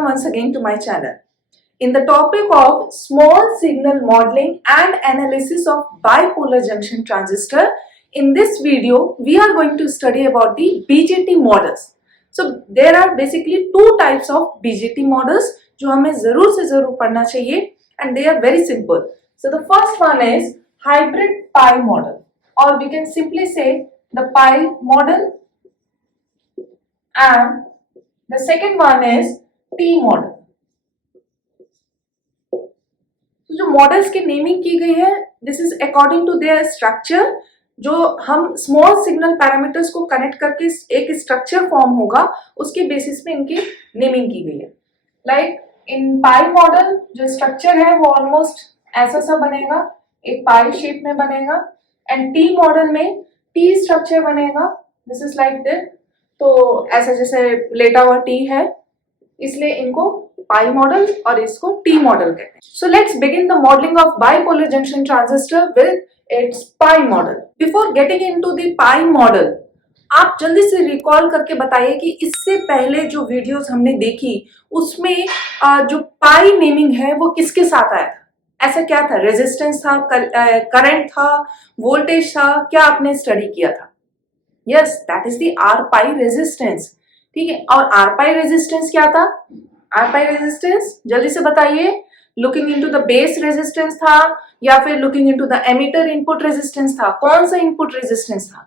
welcome once again to my channel. In the topic of small signal modeling and analysis of bipolar junction transistor, in this video we are going to study about the BJT models. So there are basically two types of BJT models जो हमें जरूर से जरूर पढ़ना चाहिए and they are very simple. So the first one is hybrid pi model, or we can simply say the pi model, and the second one is T model. तो जो models की नेमिंग की गई है, this is according to their structure. जो हम small signal parameters को connect करके एक स्ट्रक्चर फॉर्म होगा, उसके बेसिस पे इनकी नेमिंग की गई है. लाइक इन पाई मॉडल जो स्ट्रक्चर है वो ऑलमोस्ट ऐसा सा बनेगा, एक पाई शेप में बनेगा. एंड टी मॉडल में टी स्ट्रक्चर बनेगा, दिस इज लाइक दिस. तो ऐसा जैसे लेटा हुआ टी है, इसलिए इनको पाई मॉडल और इसको टी मॉडल कहते हैं. So let's begin the modelling of bipolar junction transistor with its pi model. Before getting into the pi model, आप जल्दी से रिकॉल करके बताइए कि इससे पहले जो वीडियोस हमने देखी उसमें जो पाई नेमिंग है वो किसके साथ आया था. ऐसा क्या था? रेजिस्टेंस था, करंट था, वोल्टेज था, क्या आपने स्टडी किया था? Yes, that is the R pi resistance. ठीक है, और आर पाई रेजिस्टेंस क्या था? आर पाई रेजिस्टेंस जल्दी से बताइए. Looking into the base resistance था या फिर looking into the emitter input resistance था? कौन सा इनपुट रेजिस्टेंस था?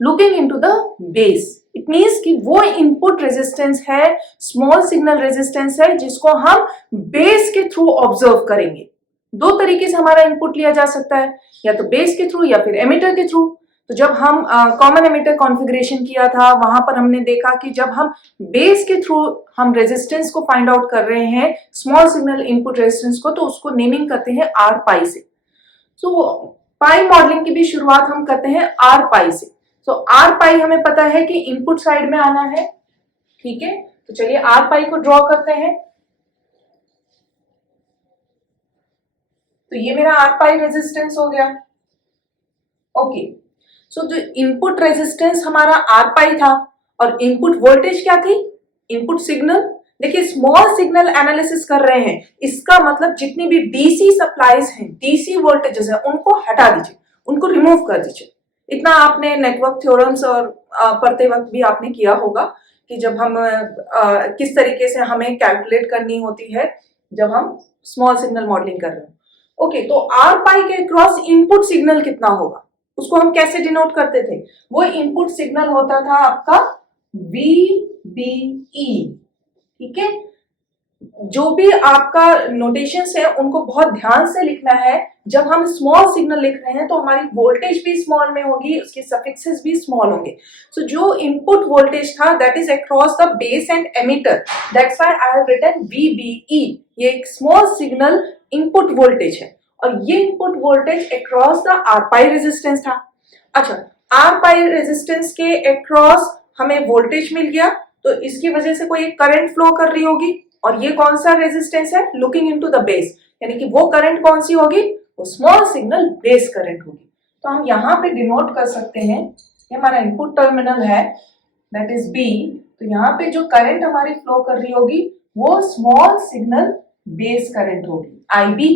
Looking into the base. It means कि वो इनपुट रेजिस्टेंस है, स्मॉल सिग्नल रेजिस्टेंस है, जिसको हम बेस के थ्रू ऑब्जर्व करेंगे. दो तरीके से हमारा इनपुट लिया जा सकता है, या तो बेस के थ्रू या फिर एमिटर के थ्रू. तो जब हम कॉमन एमिटर कॉन्फ़िगरेशन किया था, वहां पर हमने देखा कि जब हम बेस के थ्रू हम रेजिस्टेंस को फाइंड आउट कर रहे हैं, स्मॉल सिग्नल इनपुट रेजिस्टेंस को, तो उसको नेमिंग करते हैं आर पाई से. सो पाई मॉडलिंग की भी शुरुआत हम करते हैं आर पाई से. सो आर पाई हमें पता है कि इनपुट साइड में आना है. ठीक है, तो चलिए आर पाई को ड्रॉ करते हैं. तो ये मेरा आर पाई रेजिस्टेंस हो गया. ओके, सो जो इनपुट रेजिस्टेंस हमारा आर पाई था और इनपुट वोल्टेज क्या थी? Input signal. देखिए, स्मॉल सिग्नल एनालिसिस कर रहे हैं, इसका मतलब जितनी भी डीसी सप्लाईज हैं, डीसी वोल्टेजेस हैं, उनको हटा दीजिए, उनको रिमूव कर दीजिए. इतना आपने नेटवर्क थ्योरम्स और पढ़ते वक्त भी आपने किया होगा कि जब हम किस तरीके से हमें कैलकुलेट करनी होती है जब हम स्मॉल सिग्नल मॉडलिंग कर रहे हैं. ओके, तो आर पाई के क्रॉस इनपुट सिग्नल कितना होगा, उसको हम कैसे डिनोट करते थे? वो इनपुट सिग्नल होता था आपका VBE. ठीक है, जो भी आपका नोटेशंस है उनको बहुत ध्यान से लिखना है. जब हम स्मॉल सिग्नल लिख रहे हैं तो हमारी वोल्टेज भी स्मॉल में होगी, उसके सफिक्सेस भी स्मॉल होंगे. सो जो इनपुट वोल्टेज था that is across the base and emitter, that's why I have written VBE. ये एक स्मॉल सिग्नल इनपुट वोल्टेज है और ये input voltage across the R pi resistance था. अच्छा, आर पाई रेजिस्टेंस के अक्रॉस हमें वोल्टेज मिल गया, तो इसकी वजह से कोई करंट फ्लो कर रही होगी. और ये कौन सा रेजिस्टेंस है? लुकिंग इनटू द बेस, यानी कि वो करंट कौन सी होगी? वो स्मॉल सिग्नल बेस करंट होगी. तो हम यहाँ पे डिनोट कर सकते हैं, ये हमारा इनपुट टर्मिनल है, दैट इज बी. तो यहाँ पे जो करंट हमारी फ्लो कर रही होगी वो स्मॉल सिग्नल बेस करंट होगी, IB.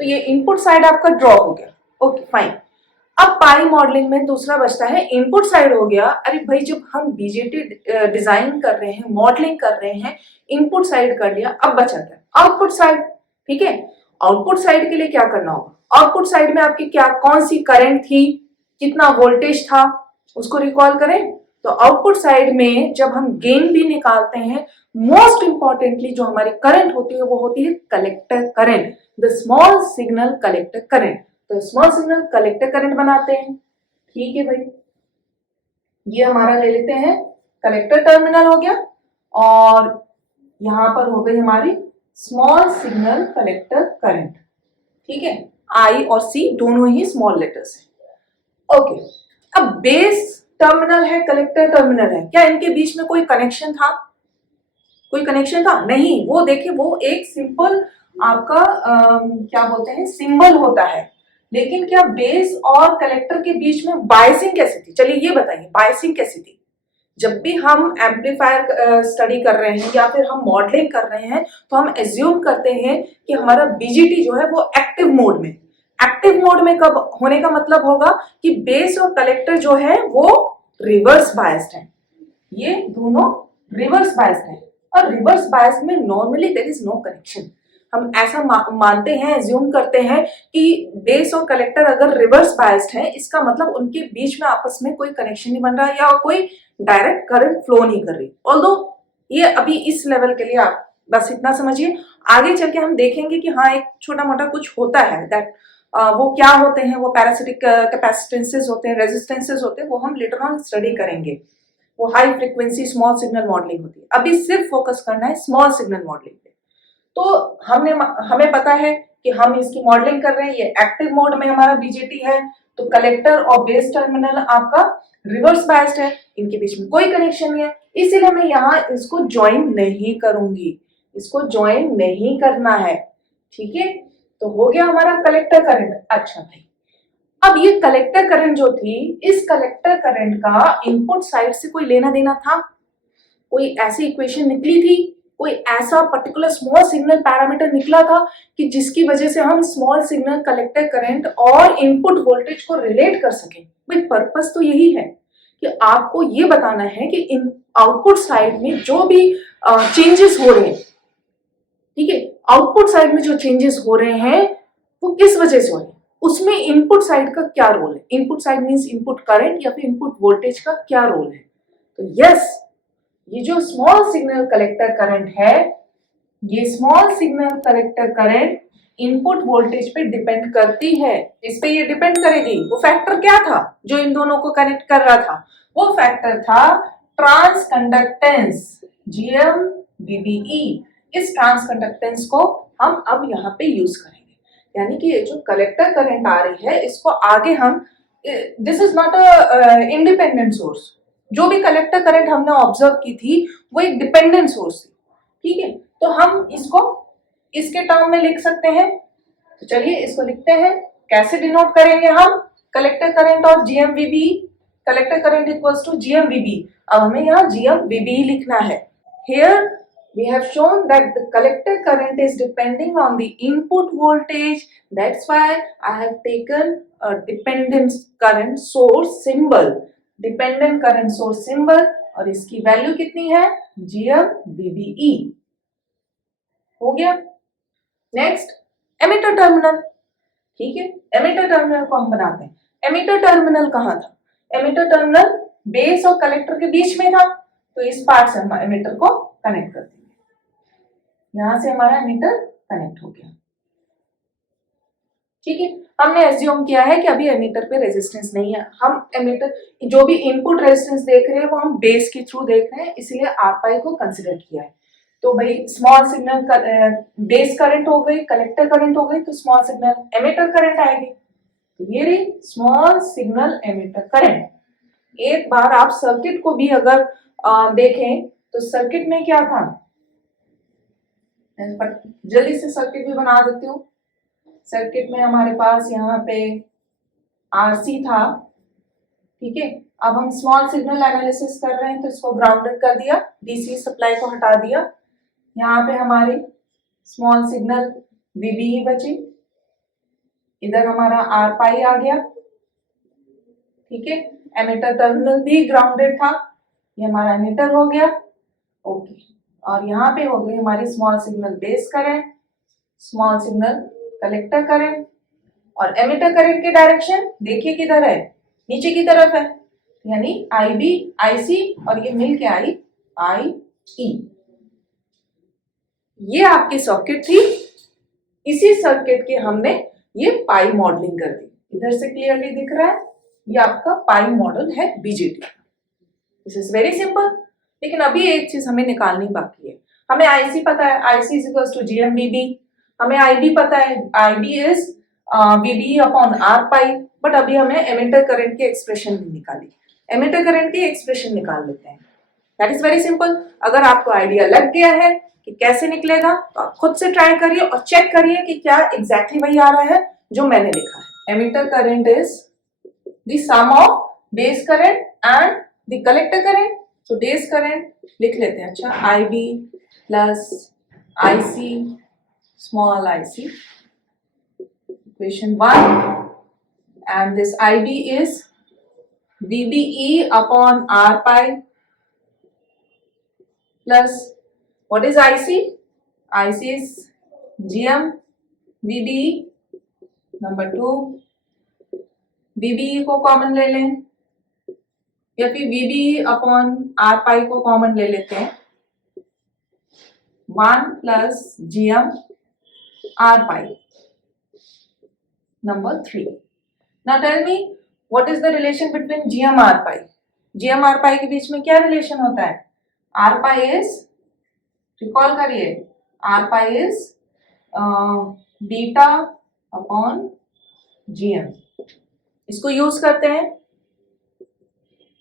तो ये इनपुट साइड आपका ड्रॉ हो गया. Okay, fine. अब पाई मॉडलिंग में दूसरा बचता है इनपुट साइड हो गया. अरे भाई, जब हम बीजेटी डिजाइन कर रहे हैं, मॉडलिंग कर रहे हैं, इनपुट साइड कर लिया, अब बचा क्या? Output side. ठीक है, आउटपुट साइड के लिए क्या करना होगा? आउटपुट साइड में आपकी क्या, कौन सी करंट थी, कितना वोल्टेज था, उसको रिकॉल करें. तो आउटपुट साइड में जब हम गेन भी निकालते हैं, मोस्ट इंपॉर्टेंटली जो हमारी करंट होती है वो होती है collector current, the small signal collector current. तो स्मॉल सिग्नल कलेक्टर करंट बनाते हैं. ठीक है भाई, ये हमारा ले लेते हैं कलेक्टर टर्मिनल हो गया, और यहां पर हो गई हमारी स्मॉल सिग्नल कलेक्टर करंट. ठीक है, I और C दोनों ही स्मॉल लेटर्स हैं. ओके, अब बेस टर्मिनल है, कलेक्टर टर्मिनल है, क्या इनके बीच में कोई कनेक्शन था? कोई कनेक्शन था? नहीं. वो देखिए, वो एक सिंपल आपका क्या बोलते हैं, सिंबल होता है. लेकिन क्या बेस और कलेक्टर के बीच में बायसिंग कैसी थी? चलिए ये बताइए, बायसिंग कैसी थी? जब भी हम एम्पलीफायर स्टडी कर रहे हैं या फिर हम मॉडलिंग कर रहे हैं तो हम एज्यूम करते हैं कि हमारा बीजीटी जो है वो एक्टिव मोड में कब होने का मतलब होगा कि बेस और कलेक्टर जो है वो रिवर्स बायस्ड है, ये दोनों रिवर्स बायस्ड है। और रिवर्स बायस्ड में normally there is no connection. हम ऐसा मानते हैं, एज्यूम करते हैं कि बेस और कलेक्टर अगर रिवर्स बायस्ड है इसका मतलब उनके बीच में आपस में कोई कनेक्शन नहीं बन रहा या कोई डायरेक्ट करंट फ्लो नहीं कर रही। ऑल्दो ये अभी इस लेवल के लिए आप बस इतना समझिए, आगे चल के हम देखेंगे कि हाँ एक छोटा मोटा कुछ होता है दैट वो क्या होते हैं, वो पैरासिटिक कैपेसिटेंसेस होते हैं, रेजिस्टेंसेस होते हैं, वो हम लेटर ऑन स्टडी करेंगे। वो high frequency small signal modelling होती है, अभी सिर्फ फोकस करना है स्मॉल सिग्नल मॉडलिंग पे। तो हमें पता है कि हम इसकी मॉडलिंग कर रहे हैं, ये एक्टिव मोड में हमारा बीजेटी है, तो कलेक्टर और बेस टर्मिनल आपका रिवर्स बायस्ड है, इनके बीच में कोई कनेक्शन नहीं है, इसीलिए मैं यहाँ इसको ज्वाइन नहीं करूंगी, इसको ज्वाइन नहीं करना है। ठीक है, तो हो गया हमारा कलेक्टर करंट। अच्छा भाई, अब ये कलेक्टर करंट जो थी, इस कलेक्टर करंट का इनपुट साइड से कोई लेना देना था? कोई ऐसी इक्वेशन निकली थी, कोई ऐसा पर्टिकुलर स्मॉल सिग्नल पैरामीटर निकला था कि जिसकी वजह से हम स्मॉल सिग्नल कलेक्टर करंट और इनपुट वोल्टेज को रिलेट कर सकें? भाई पर्पस तो यही है कि आपको ये बताना है कि इन आउटपुट साइड में जो भी चेंजेस हो रहे हैं, ठीक है, आउटपुट साइड में जो चेंजेस हो रहे हैं वो किस वजह से हो रहे हैं, उसमें इनपुट साइड का क्या रोल है? Input side means input current या फिर इनपुट वोल्टेज का क्या रोल है? तो यस, ये जो स्मॉल सिग्नल कलेक्टर करंट है, ये small signal collector current input voltage पे डिपेंड करती है। इस पे ये डिपेंड करेगी। वो फैक्टर क्या था जो इन दोनों को कनेक्ट कर रहा था? वो फैक्टर था ट्रांस कंडक्टेंस, GMVBE। इस ट्रांस कंडक्टेंस को हम अब यहाँ पे यूज करेंगे, यानी कि ये जो कलेक्टर करंट आ रही है इसको आगे हम, this is not a independent source. जो भी कलेक्टर करंट हमने ऑब्जर्व की थी वो एक डिपेंडेंट सोर्स थी, ठीक है, तो हम इसको इसके टर्म में लिख सकते हैं। तो चलिए इसको लिखते हैं, कैसे डिनोट करेंगे हम कलेक्टर करंट और GMVBE? Collector current equals to GMVBE। अब हमें यहाँ GMVBE लिखना है। Here we have shown that the collector current is depending on the input voltage. That's why I have taken a dependent current source symbol, dependent current source symbol, और इसकी value कितनी है? GMVBE। हो गया। Next emitter terminal, ठीक है, emitter terminal को हम बनाते हैं। एमिटर टर्मिनल कहाँ था? एमिटर टर्मिनल बेस और कलेक्टर के बीच में था, तो इस पार्ट से हम एमिटर को कनेक्ट कर देंगे। यहां से हमारा एमिटर कनेक्ट हो गया, ठीक है। हमने एज्यूम किया है कि अभी एमिटर पे रेजिस्टेंस नहीं है, हम एमिटर जो भी इनपुट रेजिस्टेंस देख रहे हैं वो हम बेस के थ्रू देख रहे हैं, इसलिए आरपाई को कंसीडर किया है। तो भाई स्मॉल सिग्नल बेस करंट हो गई, कलेक्टर करंट हो गई, तो स्मॉल सिग्नल एमिटर करंट आएगी। तो ये रही स्मॉल सिग्नल एमिटर करंट। एक बार आप सर्किट को भी अगर देखें तो सर्किट में क्या था, जल्दी से सर्किट भी बना देती हूँ। सर्किट में हमारे पास यहाँ पे RC था, ठीक है। अब हम स्मॉल सिग्नल एनालिसिस कर रहे हैं तो इसको ग्राउंडेड कर दिया, DC सप्लाई को हटा दिया। यहाँ पे हमारी स्मॉल सिग्नल VBE बची, इधर हमारा R पाई आ गया, ठीक है। एमिटर टर्मिनल भी ग्राउंडेड था, ये हमारा एमिटर हो गया, ओके। और यहाँ पे हो गई हमारी small signal base current, small signal collector current, और एमिटर करंट के डायरेक्शन देखिए किधर है, नीचे की तरफ है, यानी IB IC और ये मिल के आई IE। ये आपकी सर्किट थी, इसी सर्किट के हमने ये पाई मॉडलिंग कर दी। इधर से क्लियरली दिख रहा है, ये आपका पाई मॉडल है BJT। This is very simple. लेकिन अभी एक चीज हमें निकालनी बाकी है। हमें IC पता है, IC is equals to GMVB। हमें IB पता है, IB is VBE upon R पाई। बट अभी हमें एमिटर करंट की एक्सप्रेशन नहीं निकाली, एमिटर करंट की एक्सप्रेशन निकाल लेते हैं। That is very simple. अगर आपको आइडिया लग गया है कि कैसे निकलेगा तो आप खुद से ट्राई करिए और चेक करिए कि क्या एग्जैक्टली वही आ रहा है जो मैंने लिखा है। Emitter current is the sum of base current and the collector current. तो बेस करंट लिख लेते हैं। अच्छा, IB plus IC small IC, equation 1, and this IB is VBE upon R pi plus what is IC? IC is GM VBE. Number 2, VBE को common ले लें या फिर VBE अपॉन R pi को कॉमन ले लेते हैं। 1 plus GM R pi. Number 3. Now tell me what is the relation between GM R pi? GM R pi के बीच में क्या रिलेशन होता है? R pi is, रिकॉल करिए, R pi is beta upon GM। इसको यूज करते हैं।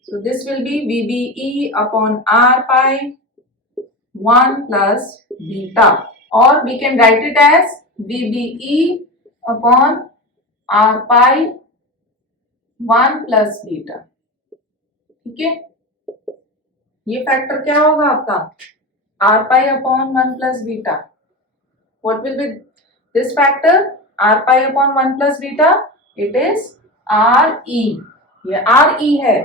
So this will be VBE upon R pi 1 plus beta, or we can write it as VBE upon R pi 1 plus beta। ठीक है, ये factor क्या होगा आपका? R pi upon 1 plus beta. What will be this factor? R pi upon 1 plus beta, it is RE. ये RE है,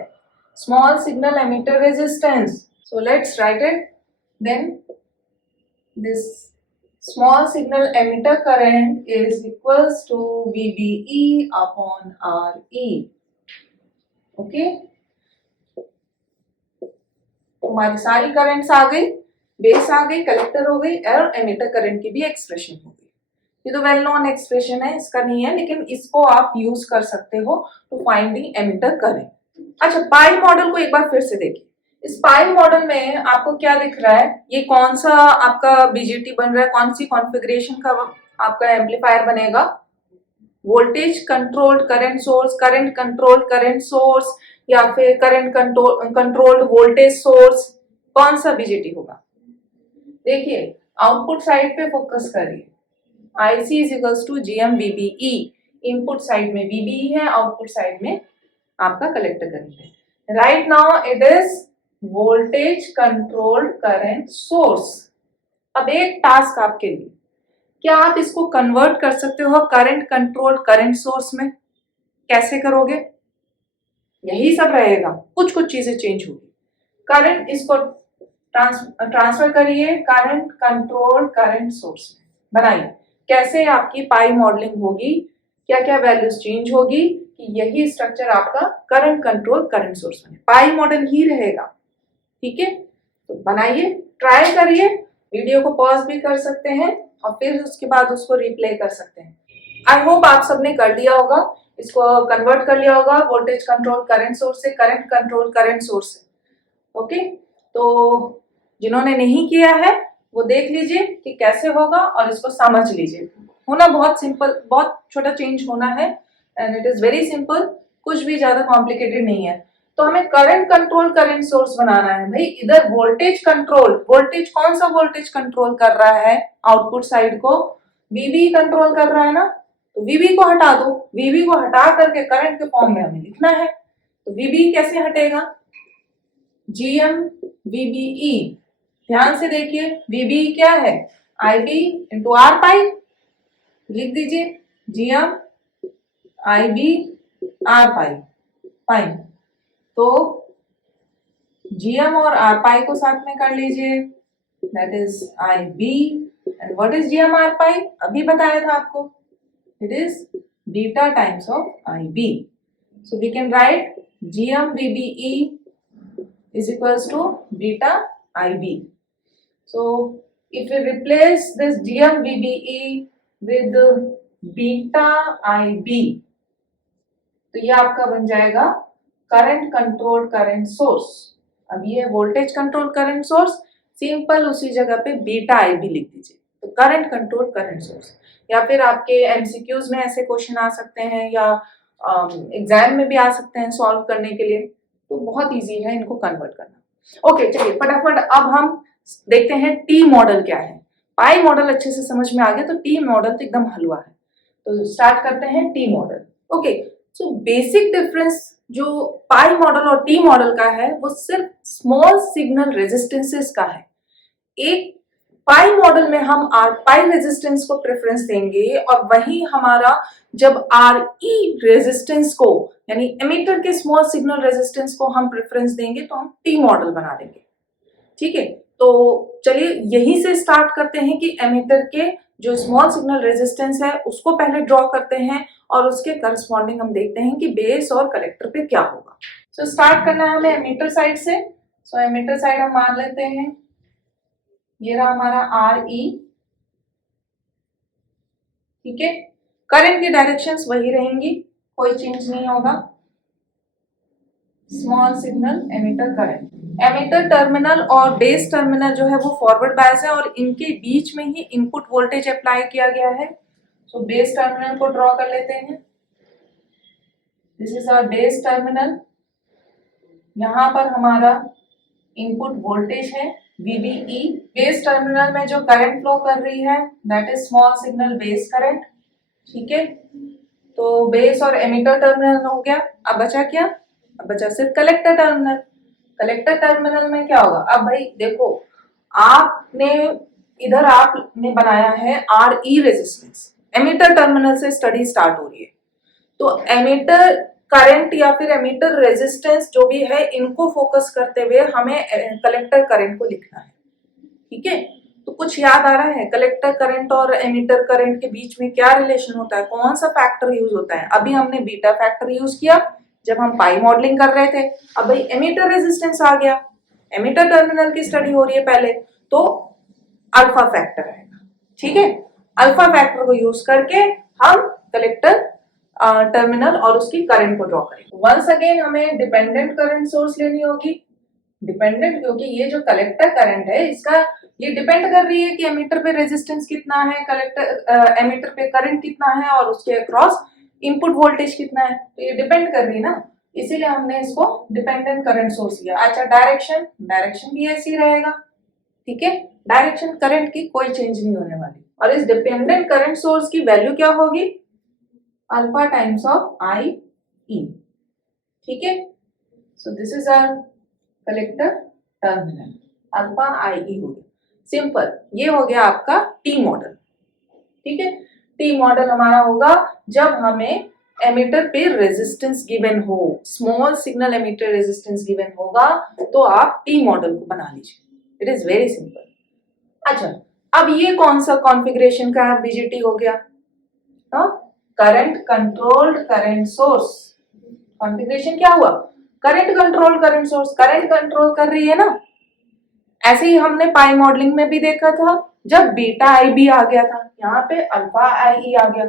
small signal emitter resistance. So let's write it. Then this small signal emitter current is equals to VBE upon RE. Okay? हमारी सारी currents आ गई, base आ गई, collector हो गई और emitter current की भी एक्सप्रेशन हो गई। ये तो वेल नोन एक्सप्रेशन है, इसका नहीं है, लेकिन इसको आप यूज कर सकते हो टू फाइंडिंग एमिटर करंट। अच्छा, पाई मॉडल को एक बार फिर से देखिए। इस पाई मॉडल में आपको क्या दिख रहा है? ये कौन सा आपका बीजेटी बन रहा है? कौन सी कॉन्फ़िगरेशन का आपका एम्पलीफायर बनेगा? Voltage controlled current source, current controlled current source, या फिर करंट कंट्रोल्ड वोल्टेज सोर्स? कौन सा बीजेटी होगा? देखिए, आउटपुट साइड पे फोकस करिए। IC is equals to GM VBE। Input side में VBE है, आउटपुट साइड में आपका कलेक्टर करंट है। Right now it is voltage controlled current source. अब एक टास्क आपके लिए, क्या आप इसको कन्वर्ट कर सकते हो करंट कंट्रोल्ड करंट सोर्स में? कैसे करोगे? यही सब रहेगा, कुछ कुछ चीजें चेंज होगी। करंट, इसको ट्रांसफर करिए करंट कंट्रोल्ड करंट सोर्स में, बनाइए। कैसे आपकी पाई मॉडलिंग होगी, क्या क्या वैल्यूज चेंज होगी कि यही स्ट्रक्चर आपका करंट कंट्रोल करंट सोर्स बने। पाई मॉडल ही रहेगा। ठीक है, तो बनाइए, ट्राई करिए, वीडियो को पॉज भी कर सकते हैं और फिर उसके बाद उसको रिप्ले कर सकते हैं। आई होप आप सबने कर लिया होगा, इसको कन्वर्ट कर लिया होगा वोल्टेज कंट्रोल करंट सोर्स से करंट कंट्रोल करंट सोर्स से। ओके, तो जिन्होंने नहीं किया है वो देख लीजिए कि कैसे होगा और इसको समझ लीजिए। होना बहुत सिंपल, बहुत छोटा चेंज होना है and it is very simple, कुछ भी ज्यादा कॉम्प्लिकेटेड नहीं है। तो हमें करंट कंट्रोल करंट सोर्स बनाना है भाई। इधर वोल्टेज कंट्रोल, वोल्टेज कौन सा वोल्टेज कंट्रोल कर रहा है? आउटपुट साइड को VB कंट्रोल कर रहा है ना, तो VB को हटा दो। VB को हटा करके करंट के फॉर्म में हमें लिखना है, तो VB कैसे हटेगा? GM VBE। ध्यान से देखिए, VB क्या है? IB इंटू R पाई, लिख दीजिए GM IB R पाई, फाइन। तो GM और R पाई को साथ में कर लीजिए, that is IB and what is GM R पाई? अभी बताया था आपको, it is beta times of IB। So we can write GM VBE is equals to beta IB. So if we replace this GM VBE with beta IB, तो ये आपका बन जाएगा करंट कंट्रोल करंट सोर्स। अब ये voltage control current source, simple उसी जगह पे बीटा IB लिख दीजिए, तो करंट कंट्रोल करंट सोर्स। या फिर आपके MCQs में ऐसे क्वेश्चन आ सकते हैं या एग्जाम में भी आ सकते हैं सॉल्व करने के लिए, तो बहुत इजी है इनको कन्वर्ट करना। ओके, चलिए फटाफट अब हम देखते हैं टी मॉडल क्या है। पाई मॉडल अच्छे से समझ में आ गया, तो टी मॉडल तो एकदम हलवा है। तो स्टार्ट करते हैं T model. Okay, so basic difference जो पाई मॉडल और टी मॉडल का है वो सिर्फ स्मॉल सिग्नल रेजिस्टेंसेस का है। एक पाई मॉडल में हम आर पाई रेजिस्टेंस को प्रेफरेंस देंगे और वही हमारा जब आर ई रेजिस्टेंस को यानी एमिटर के स्मॉल सिग्नल रेजिस्टेंस को हम प्रेफरेंस देंगे तो हम टी मॉडल बना देंगे। ठीक है, तो चलिए यहीं से स्टार्ट करते हैं कि एमिटर के जो स्मॉल सिग्नल रेजिस्टेंस है उसको पहले ड्रॉ करते हैं और उसके करस्पॉन्डिंग हम देखते हैं कि बेस और कलेक्टर पे क्या होगा। सो स्टार्ट करना है हमें एमिटर साइड से। सो एमिटर साइड हम मान लेते हैं ये रहा हमारा आर ई। ठीक है, करंट की डायरेक्शंस वही रहेंगी, कोई चेंज नहीं होगा। Small signal emitter current, emitter terminal और बेस टर्मिनल जो है वो फॉरवर्ड बायस है और इनके बीच में ही इनपुट वोल्टेज अप्लाई किया गया है। सो बेस टर्मिनल को ड्रॉ कर लेते हैं। This is our base terminal. यहां पर हमारा इनपुट वोल्टेज है VBE। बेस टर्मिनल में जो करंट फ्लो कर रही है that is small signal base current. ठीक है, तो बेस और एमिटर टर्मिनल हो गया। अब बचा क्या? अब बचा सिर्फ कलेक्टर टर्मिनल। कलेक्टर टर्मिनल में क्या होगा? अब भाई देखो, आपने इधर आपने बनाया है R E resistance, emitter terminal से स्टडी स्टार्ट हो रही है, तो एमिटर करंट या फिर एमिटर रेजिस्टेंस जो भी है इनको फोकस करते हुए हमें कलेक्टर करंट को लिखना है। ठीक है, तो कुछ याद आ रहा है कलेक्टर करंट और एमिटर करंट के बीच में क्या रिलेशन होता है, कौन सा फैक्टर यूज होता है? अभी हमने बीटा फैक्टर यूज किया जब हम पाई मॉडलिंग कर रहे थे। अब भाई एमिटर रेजिस्टेंस आ गया, एमिटर टर्मिनल की स्टडी हो रही है पहले, तो अल्फा फैक्टर आएगा। ठीक है, अल्फा फैक्टर को यूज करके हम कलेक्टर टर्मिनल और उसकी करंट को ड्रॉ करेंगे। वंस अगेन हमें डिपेंडेंट करंट सोर्स लेनी होगी। डिपेंडेंट क्योंकि ये जो कलेक्टर करंट है इसका ये डिपेंड कर रही है कि एमिटर पे रेजिस्टेंस कितना है, कलेक्टर एमिटर पे करंट कितना है और उसके अक्रॉस इनपुट वोल्टेज कितना है, तो ये डिपेंड कर रही है ना, इसीलिए हमने इसको डिपेंडेंट करंट सोर्स लिया। अच्छा, डायरेक्शन, डायरेक्शन भी ऐसी रहेगा। ठीक है, डायरेक्शन करंट की कोई चेंज नहीं होने वाली और इस डिपेंडेंट करंट सोर्स की वैल्यू क्या होगी? Alpha times of I E. ठीक है, so this is our collector terminal, alpha I E हो गया। सिंपल, ये हो गया आपका टी मॉडल। ठीक है, टी मॉडल हमारा होगा जब हमें एमिटर पे रेजिस्टेंस गिवन हो, small signal emitter resistance given होगा तो आप टी मॉडल को बना लीजिए। It is very simple. अच्छा, अब ये कौन सा कॉन्फ़िगरेशन का बीजेटी हो गया? Current controlled current source. Configuration क्या हुआ? Current control current source, current control कर रही है ना। ऐसे ही हमने पाई मॉडलिंग में भी देखा था जब बीटा आई बी आ गया था, यहाँ पे अल्फा आई ई आ गया।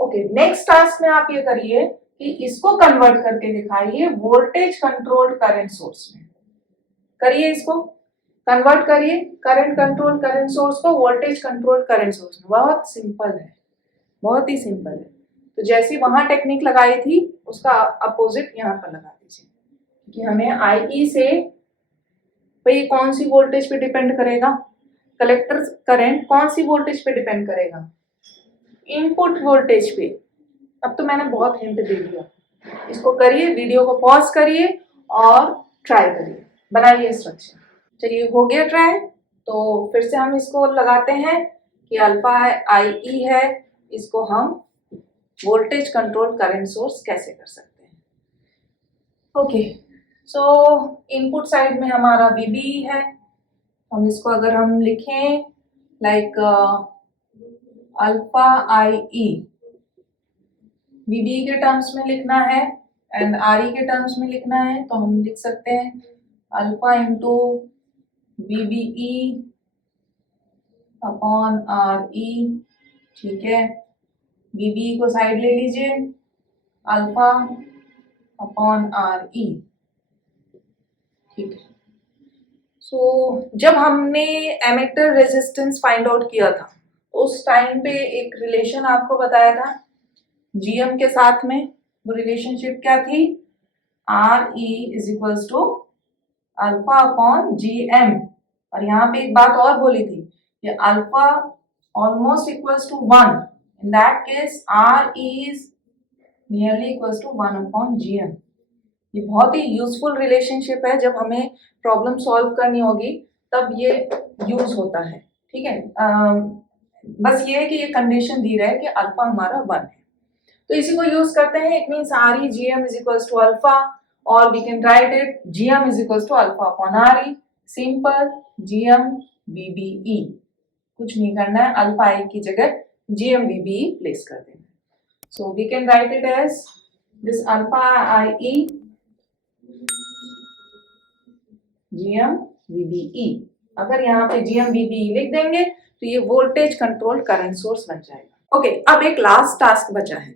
ओके, नेक्स्ट टास्क में आप ये करिए कि इसको कन्वर्ट करके दिखाइए वोल्टेज कंट्रोल्ड करंट सोर्स में। करिए, इसको कन्वर्ट करिए करंट कंट्रोल करंट सोर्स को वोल्टेज कंट्रोल करंट सोर्स में। बहुत सिंपल है, बहुत ही सिंपल है। तो जैसी वहां टेक्निक लगाई थी उसका अपोजिट यहाँ पर लगा दीजिए कि हमें आई ई से भाई कौन सी वोल्टेज पे डिपेंड करेगा? कलेक्टर करंट कौन सी वोल्टेज पे डिपेंड करेगा? इनपुट वोल्टेज पे। अब तो मैंने बहुत हिंट दे दिया, इसको करिए, वीडियो को पॉज करिए और ट्राई करिए, बनाइए स्ट्रक्चर। चलिए, हो गया ट्राई, तो फिर से हम इसको लगाते हैं कि अल्फा आई ई है, इसको हम वोल्टेज कंट्रोल करंट सोर्स कैसे कर सकते हैं। ओके, सो इनपुट साइड में हमारा VB है, हम इसको अगर हम लिखें like alpha I E, VB के टर्म्स में लिखना है एंड RE के टर्म्स में लिखना है, तो हम लिख सकते हैं alpha into VBE upon RE। ठीक है, VBE को साइड ले लीजिए, अल्फा अपॉन RE। ठीक है, सो जब हमने एमिटर रेजिस्टेंस फाइंड आउट किया था उस टाइम पे एक रिलेशन आपको बताया था GM के साथ में। वो रिलेशनशिप क्या थी? RE is equals to alpha upon GM। और यहाँ पे एक बात और बोली थी कि alpha almost equals to 1, in that case RE is nearly equals to 1 upon GM। ये बहुत ही यूजफुल रिलेशनशिप है, जब हमें प्रॉब्लम सॉल्व करनी होगी तब ये यूज होता है, ठीक है। बस ये है कि ये कंडीशन दी रहा है कि अल्फा हमारा 1 है, तो इसी को यूज करते हैं। It means R E G M is equals to alpha, और we can write it G M is equals to alpha upon R E. Simple, G M V B E, कुछ नहीं करना है, अल्फा आई की जगह G M V B E place कर देना। So we can write it as this alpha I E GM VBE. अगर यहाँ पे जीएम वीबीई लिख देंगे तो ये वोल्टेज कंट्रोल करंट सोर्स बन जाएगा। ओके, अब एक लास्ट टास्क बचा है।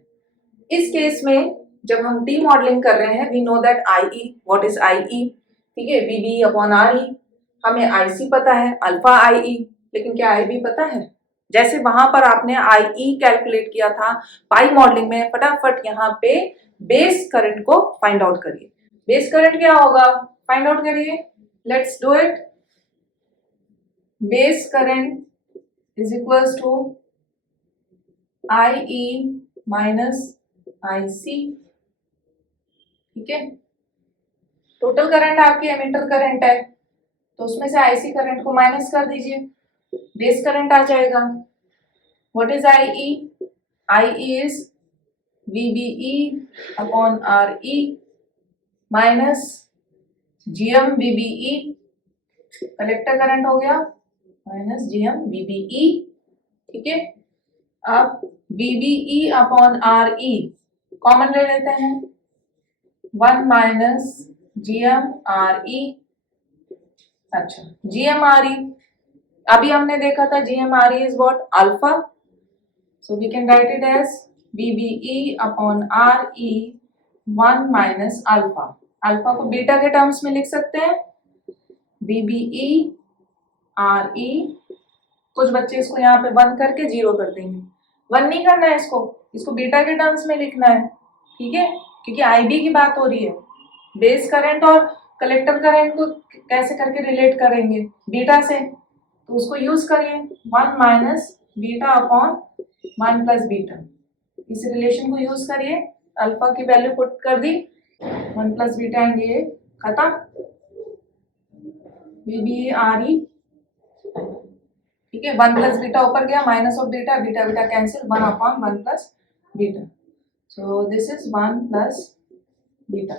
इस केस में जब हम डी मॉडलिंग कर रहे हैं, we know that I, what is I, ठीक है, वीबी अपॉन आर ई। हमें आईसी पता है, अल्फा आई, लेकिन क्या आई बी पता है? जैसे वहां पर आपने आई कैलकुलेट किया था पाई मॉडलिंग में, फटाफट यहाँ पे बेस करंट को फाइंड आउट करिए। बेस करंट क्या होगा, फाइंड आउट करिए। Let's do it. Base current is equals to IE minus IC, ठीक है। टोटल करंट आपकी एमिटर करंट है, तो उसमें से IC करंट को माइनस कर दीजिए, बेस करंट आ जाएगा। What is IE? IE is VBE upon RE minus GM VBE, collector current हो गया, माइनस जीएम वीबीई, ठीक है। अब वीबीई अपॉन आर ई कॉमन ले लेते हैं, 1 माइनस जीएम आर ई। अच्छा, जीएम आर ई अभी हमने देखा था, GM R E is what, alpha, so we can write it as VBE upon R E 1 minus alpha. Alpha को बीटा के टर्म्स में लिख सकते हैं, बीबीई आर ई। कुछ बच्चे इसको यहाँ पे 1 करके 0 कर देंगे, 1 नहीं करना है इसको बीटा के टर्म्स में लिखना है, ठीक है, क्योंकि आईबी की बात हो रही है। बेस करंट और कलेक्टर करंट को कैसे करके रिलेट करेंगे, बीटा से, तो उसको यूज करिए, 1 minus beta upon 1 plus beta, इस रिलेशन को यूज करिए। अल्फा की वैल्यू पुट कर दी, 1 प्लस बीटा एंड ये खत्म, बीबी आर ई, ठीक है। 1 प्लस बीटा ऊपर गया, minus of beta, beta beta cancel, 1 upon 1 plus beta, so this is 1 plus beta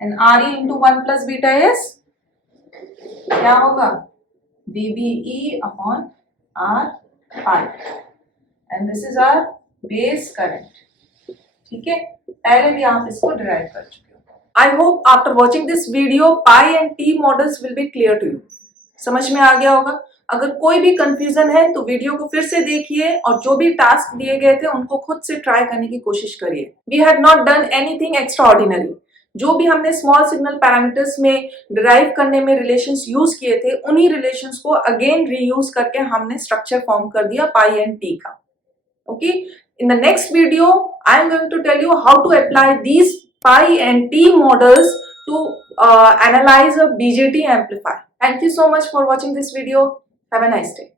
and R E into 1 plus beta is क्या होगा, BBE upon R I, and this is our base current, ठीक है। पहले भी आप इसको derive कर चुके हो। I hope after watching this video pi and T models will be clear to you. समझ में आ गया होगा। अगर कोई भी कंफ्यूजन है तो वीडियो को फिर से देखिए और जो भी टास्क दिए गए थे उनको खुद से ट्राई करने की कोशिश करिए। We have not done anything extraordinary. जो भी हमने स्मॉल सिग्नल पैरामीटर्स में डिराइव करने में रिलेशंस यूज किए थे, उन्हीं रिलेशंस को अगेन रीयूज करके हमने स्ट्रक्चर फॉर्म कर दिया पाई एंड टी का। Okay, in the next video I am going to tell you how to apply these pi and t models to analyze a BJT amplifier. Thank you so much for watching this video. Have a nice day.